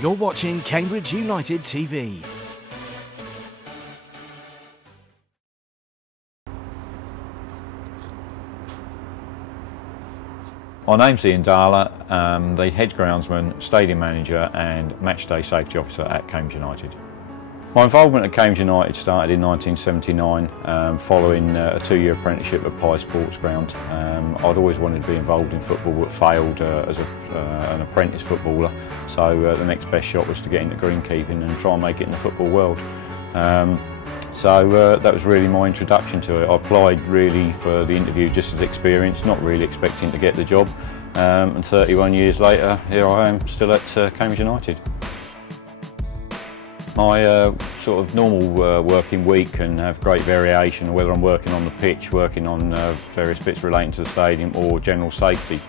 You're watching Cambridge United TV. My name's Darler, the head groundsman, stadium manager and matchday safety officer at Cambridge United. My involvement at Cambridge United started in 1979 following a 2-year apprenticeship at Pye Sports Ground. I'd always wanted to be involved in football but failed as an apprentice footballer, so the next best shot was to get into greenkeeping and try and make it in the football world. So that was really my introduction to it. I applied really for the interview just as experience, not really expecting to get the job, and 31 years later here I am still at Cambridge United. My sort of normal working week can have great variation, whether I'm working on the pitch, working on various bits relating to the stadium or general safety.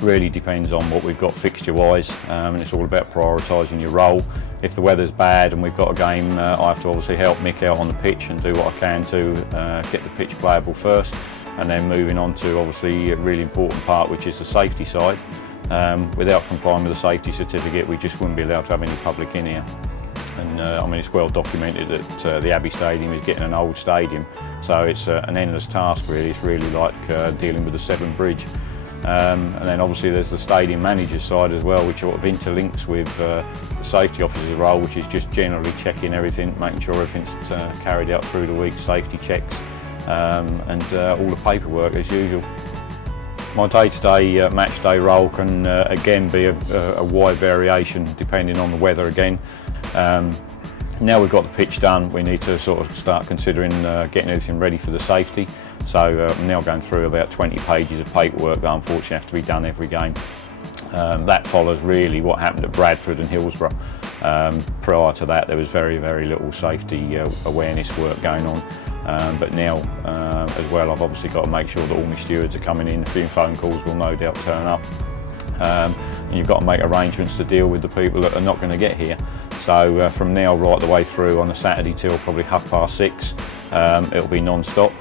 Really depends on what we've got fixture-wise, and it's all about prioritising your role. If the weather's bad and we've got a game, I have to obviously help Mick out on the pitch and do what I can to get the pitch playable first, and then moving on to obviously a really important part, which is the safety side. Without complying with the safety certificate, we just wouldn't be allowed to have any public in here. And I mean, it's well documented that the Abbey Stadium is getting an old stadium, so it's an endless task really. It's really like dealing with the Severn Bridge. And then obviously there's the stadium manager's side as well, which sort of interlinks with the safety officer's role, which is just generally checking everything, making sure everything's carried out through the week, safety checks, and all the paperwork as usual. My day-to-day match day role can again be a wide variation depending on the weather again. Now we've got the pitch done, we need to sort of start considering getting everything ready for the safety. So I'm now going through about 20 pages of paperwork that unfortunately have to be done every game. That follows really what happened at Bradford and Hillsborough. Prior to that there was very little safety awareness work going on. But now as well, I've obviously got to make sure that all my stewards are coming in. A few phone calls will no doubt turn up. And you've got to make arrangements to deal with the people that are not going to get here. So from now right the way through on a Saturday till probably 6:30, it'll be non-stop.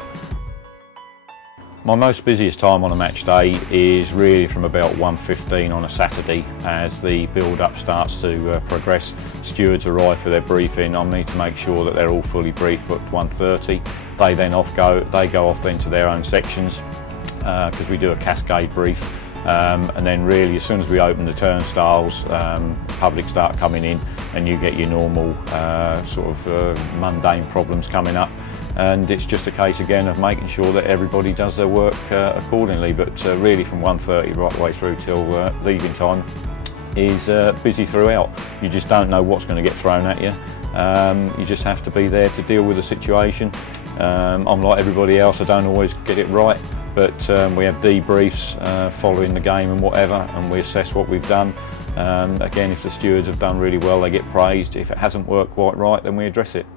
My most busiest time on a match day is really from about 1:15 on a Saturday as the build-up starts to progress. Stewards arrive for their briefing. I need to make sure that they're all fully briefed at 1:30. They then go off then to their own sections because we do a cascade brief. And then really as soon as we open the turnstiles, public start coming in and you get your normal sort of mundane problems coming up. And it's just a case again of making sure that everybody does their work accordingly, but really from 1:30 right the way through till leaving time is busy throughout. You just don't know what's going to get thrown at you. You just have to be there to deal with the situation. I'm like everybody else, I don't always get it right, but we have debriefs following the game and whatever, and we assess what we've done. Again, if the stewards have done really well, they get praised. If it hasn't worked quite right, then we address it.